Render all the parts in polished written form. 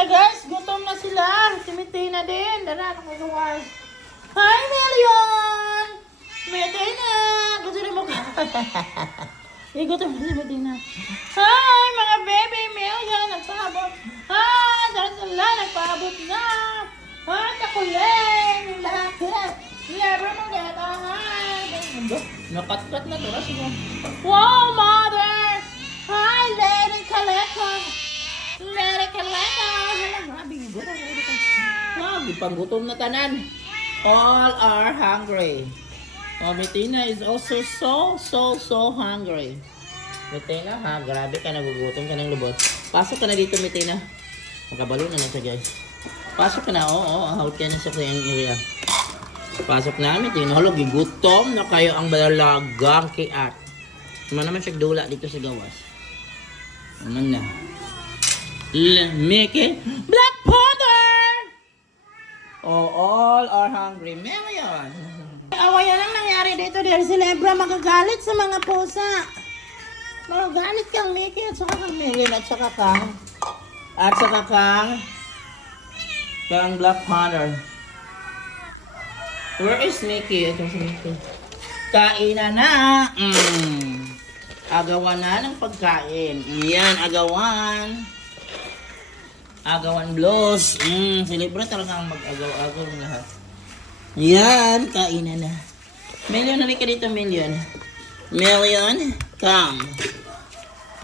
sila guys, gutom na sila. Si Mitina din, dara nakagawas. Hi Million! Mitina! Gusto rin mo ka. Gutom na si Mitina. Hi mga baby Million! Nagpaabot. Hi! Dara sila, nagpaabot na. Hi kakuleng! Lahat. Never mo geta. Hi! Nakatkat na to. Wow, mother! Hi, Lady Kaleko! Lady Kaleko! Grabe, gutom. Grabe, panggutom na tanan. All are hungry. Oh, Mitina is also so hungry. Mitina, ha? Grabe ka, nagugutom ka ng lubot. Pasok ka na dito, Mitina. Magkabalo na siya, guys. Pasok ka na, out ka na sa kanyang area. Pasok na, Mitina. Hala, gigutom na kayo ang balalagang kiat. Naman naman siya dula dito sa gawas. Naman na. Mickey. Black Panther! Oh, all are hungry. Million. Awayan ang nangyari dito dahil si Lebra magagalit sa mga pusa. Magagalit kang Mickey at saka kang Million at saka kang Black Panther. Where is Mickey? Ito si Mickey. Kainan na. Agawan na ng pagkain. Yan, agawan. Agawan blues. Si Libra talagang mag-agaw-agaw ng lahat. Yan, kainan na. Million, halika dito, Million. Million, come.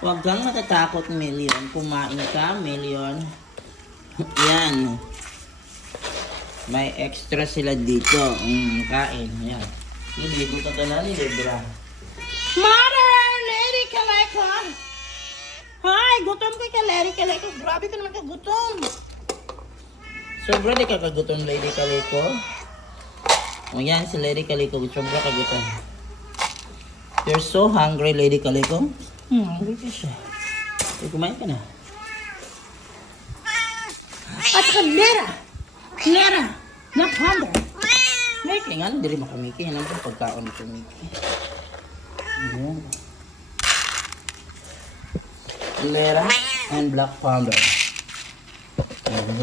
Huwag kang matatakot, Million. Kumain ka, Million. Yan. May extra sila dito. Kain. Yan. Hindi ko tatala ni Libra. Mother! Lady Kaleko! Hi! Gutom ka Lady Kaleko. Grabe ka naman kagutom. Sobra di ka kagutom, Lady Kaleko. O yan, si Lady Kaleko. Sobra kagutom. You're so hungry, Lady Kaleko. Hungry ka siya. Kumain ka na. At saka Lera! Not hunger. Mickey nga, hindi rin makamiki. Yan ang pagkaon dito, Mickey. Ayan. Lera and Black Panther.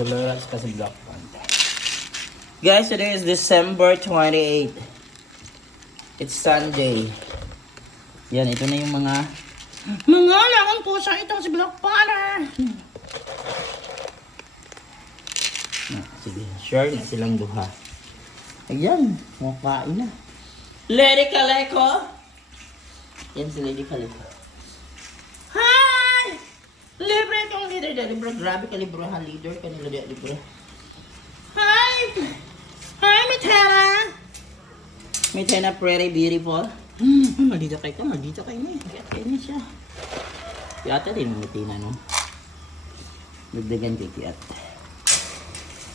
Lera kasi Black Panther. Guys, today is December 28. It's Sunday. Yan, ito na yung mga lakang pusa. Ito si Black Panther. Sige, sure na silang duha. Ayan, makain na. Lady Kaleko! Yan si Lady Kaleko. Hi! Libre kang leader dyan. Libre, grabe ka libro ha. Leader ka nila dyan, libre. Hi! Hi, Mitina! Mitina, pretty beautiful. Maldita kayo ka, maldita kayo na. Kaya kayo na siya. Kiyata din yung Mitina, no? Dagdagan kay Kiyat.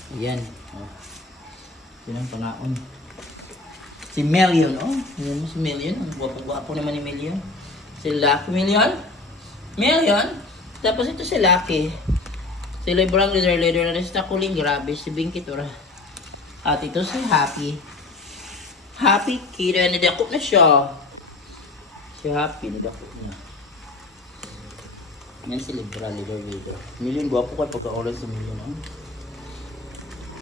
Ayan. Oh. Yan ang panaon. Si Million, Yan si Million. Ang guwapo naman ni Million. Si Lucky Million. Tapos ito si Lucky. Si Librang leader na rin sa kuling. Grabe. Si Binkit ora. At ito si Happy. Happy kira. Nadakot na siya. Si Happy. Nadakot na. Yan si Librang leader. Million, guwapo ka pagka-oras si Million,